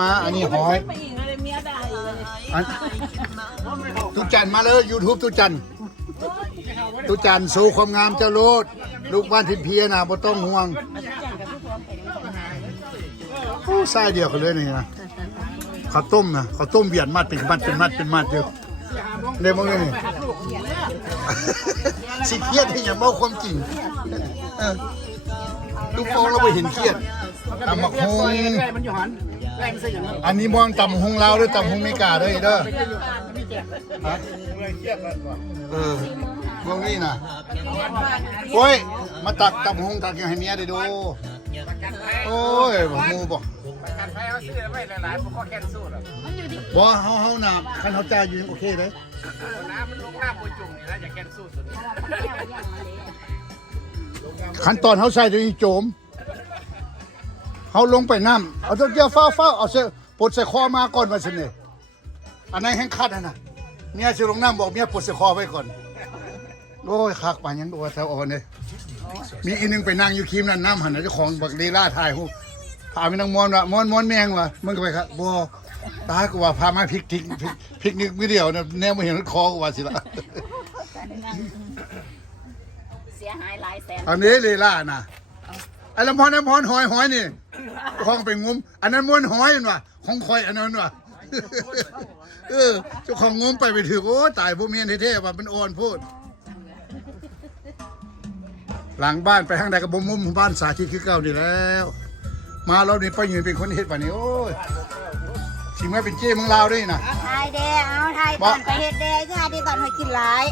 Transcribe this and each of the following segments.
มาอันนี้หอยตุจันมาเลย YouTube ตุจันสู่ความงามเจ้าโลดลูกบ้านทิพเพียนะบ่ต้องห่วงโอ้ไส้เดียวกันเลยนี่นะข้าวต้มนะข้าวต้มเวียนมัดเป็นมัดเดียวเลยมั้งนี่สิเครียดที่อย่างเบ้าความจริงลูกโป่งเราไปเห็นเครียดตำบักฮงอันนี้มองตำฮงลาวด้วยตำฮงเมกาด้วยเด้อมองนี่นะโอ้ยมาตักตำฮงตักอย่างให้เมียได้ดูโอ้ยมูบอกบ่เฮาน่ะคันเฮาจ่ายอยู่ยังโอเคเลยน้ำมันลงน้ำบ่จุ่มนี่นะอย่าแกนสู้สุดขั้นตอนเฮาใส่ตัวนี้โจมเฮาลงไปน้ำเอาตัวเกี่ยวฟ้าเอาเสปลดใส่คอมาก่อนว่าซั่นนี่อันนั้นแห้งคัดน่ะเมียสิลงน้ำบอกเมียปลดใส่คอไว้ก่อนโอ้ยคักปานยังตัวแถวอ่อนเลยมีอีนึงไปนั่งอยู่คีมนั่นน้ำหันน่ะเจ้าของบักลีลาถ่ายฮู้พาไปนั่งมอนว่ามอนแมงว่ะมึงก็ไปครับบ่ตากูว่าพามาพริกนิกมื้อเดียวน่ะแนวบ่เห็นคอกูว่าสิล่ะเสียหายหลายแสนอันนี้ลีลาน่ะไอ้ลำพอนหอยนี่ของไปงุ้มอันนั้นม้วนหอยนั่นว่ะของคอยอันนั้นว่ะเจ้าของงุ้มไปถือโอ้ตายบ่เมียนเท่ๆว่ามันอ่อนโพดหลังบ้านไปทางใดก็บ่มุมบ้านสาธิตคือเก่านี่แล้วมาเรานี่ไปยืนเป็นคนเฮ็ดป่ะนี่โอ้ยสิมาเป็นเจ้เมืองลาวด้วยนะไทยเด้เอาไทยตอนไปเฮ็ดเด้ก็ได้ตอนให้กินหลาย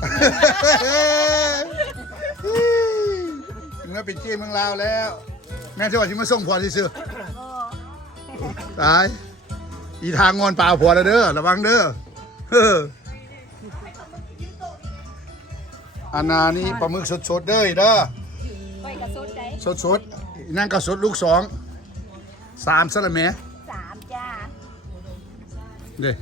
สิมาเป็นเจ้เมืองลาวแล้วแม่ที่ว่าสิมาส่งผัวซื่อตายอีทางงอนเปล่าผัวแล้วเด้อระวังเด้ออันนี้ปลาหมึกสดๆเด้อเด้อสดนั่นก็สดลูก2 3ซะละแม่3จ้าเด้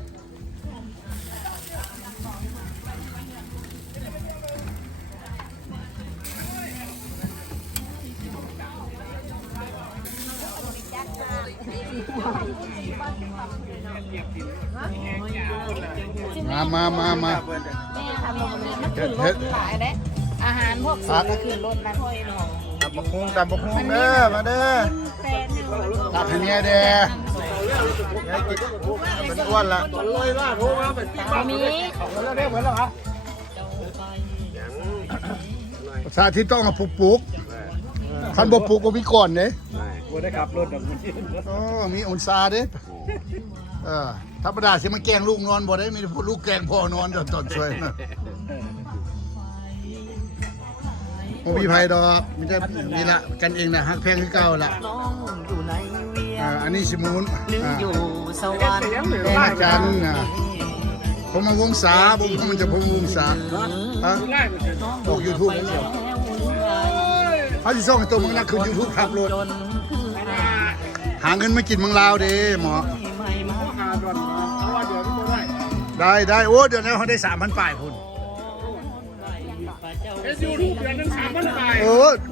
มาแม่ทำมันขึ้นรถหลายเด้อาหารพวกสุกก็ขึ้นรถนะพ่อยน้องตำบักฮุงเด้อมาเด้อตักให้เมียเด้อเป็นอ้วนละมีสาธิตต้องมาปลูกคันบ่ปลูกบ่มีก่อนเด้บ่ได้ขับรถดอกมีองศาเด้ธรรมดาสิมาแกล้งลูกนอนบ่ได้มีแต่ลูกแกล้งพ่อนอนตอนช่วยนะบ่มีไผดอกมีแต่นี่ละกันเองน่ะฮักแพงคือเก่าล่ะอันนี้สิมูนอยู่สวรรค์มาจันผมมาวงศาผมมันจะผมวงศาบอก YouTube นั่นเองเขาสิส่งตัวมึงนักคือ YouTube ขับรถหาเงินมากินเมืองลาวเด้หมอได้โอ้เดือนแล้วเขาได้ 3,000 ป่ายพุ่น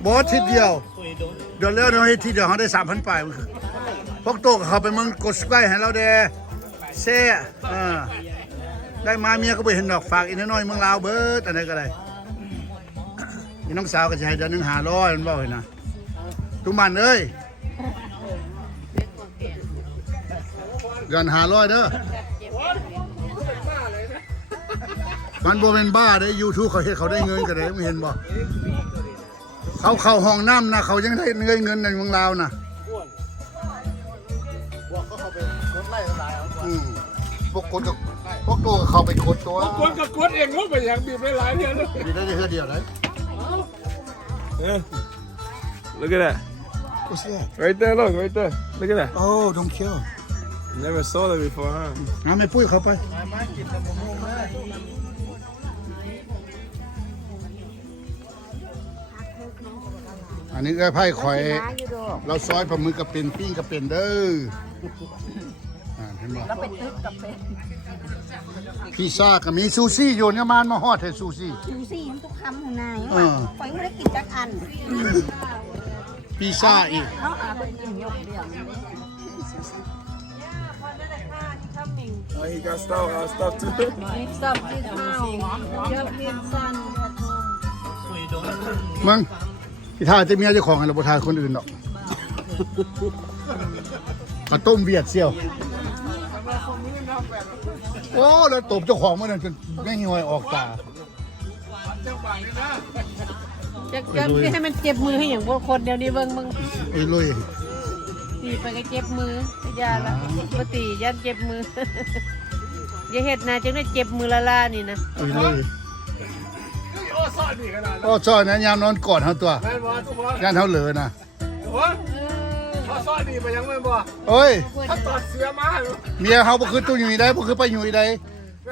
บอสทีเดียวเดือนแล้วเราให้ทีเดียวเขาได้ 3,000 ป่ายมันคือพวกโตกับเขาไปมึงกดสไครให้เราเด้แซ่ได้มาเมียก็ไปเห็นดอกฝากอีกน้อยเมืองลาวเบิร์ดอะไรก็ได้อีน้องสาวก็จะให้เดือนนึง500มันบอกเลยนะทุกมันเอ้ยเดือน500เด้อมันบ่เป็นบ้าได้ YouTube เขาเฮ็ดเขาได้เงินกันได้ไม่เห็นบ่เขาเข้าห้องน้ำนะเขายังได้เงินในเมืองลาวนะพวกคนกับพวกตัวเขาไปกดตัวพวกคนกับกดเองว่าไปอย่างบีบหลายเดียวบีบได้เดียวเลย Look at that. What's that? Right there, right there. Look at that. Oh, don't kill. Never saw that before, huh? งั้นไม่ปุ้ยเขาไปอันนี้ก็ไพ่ข่อยเราซอยปลาหมึกกับเป็นปิ้งกับเป็นเด้อเห็นบ่แล้วเป็นตึกกับเป็นพิซซ่าก็มีซูซี่อยู่เนี่ยมันมาฮอดให้ซูซี่มันทุกคำข้างในปล่อยไม่ได้กินจักอัน ปีซ่าอีก เขาอาไปกินยกเดียว Oh, he got stuff. I got stuff too. มีซับมีข้าวเยอะมีสั้น มึงที่ท่าจะเมียเจ้าของอะไรบ่ทาคนอื่นหรอกกระต้มเวียดเสี่ยวโอ้แล้วตบเจ้าของเมื่อนั้นจนไม่หิวออกตา จะให้มันเจ็บมือให้อย่างพวกคนเดี๋ยวนี้เบิ่งมึง ไอ้ลุย ตีไปก็เจ็บมือจะยาละปกติยันเจ็บมือ อย่าเฮ็ดนะจังได้เจ็บมือละล่านี่นะ ไอ้ลุย โอ้ซ่อนนี่ขนาด โอ้ซ่อนนะยามนอนกอดเฮาตัว แม่นบ่ทุกคน ย่านเฮาเหลือนะ โอ้เขาซ่อนนี่ไปยังแม่นบ่ เอ้ย ถ้าตอดเสื้อมา เมียเฮาบ่คือตู้อยู่ได้บ่คือไปอยู่ได้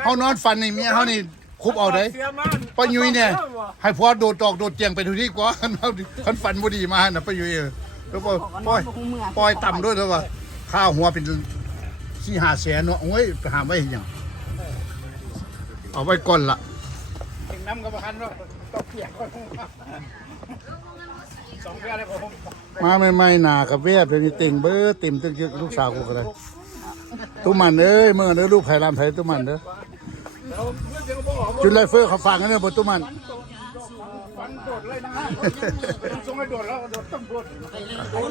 เฮานอนฝันนี่เมียเฮานี่คุบเอาได้ เสื้อมา ป้ายุ้ยเนี่ยให้พ่อโดดตอกโดดเจียงไปทุกที่กว่าคันฝันบ่ดีมาน่ะป้ายุ้ยแล้วก็ปล่อยต่ำด้วยเถอะว่าค่าหัวเป็น4-5 แสนเนาะโอ้ยไปหาไว้เฮ็ดหยังเอาไว้ก่อนล่ะ น้ำกับพันเนาะต้องเปียกก่อนสองเสื้อเลยผม มาใหม่ๆหน้ากับเวียดเป็นเต็งเบ้อเต็มตึกลูกสาวกูก็ได้ตุ้มันเอ้ยมื้อเด้อลูกไผลำไผตุ้มันเด้อจุดไรเฟอร์เขาฟังกันเด้อบ่ตุ้มัน ฟันโดดเลยนะส่งให้โดดแล้วโดดต้องโดด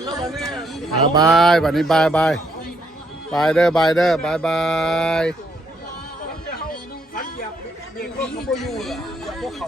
แล้ววันนี้ บายบัดนี้บายบายบายเด้อบายเด้อบายบาย ฟันเหยียบเด็กรถเขาบ่อยู่เหรอพวกเขา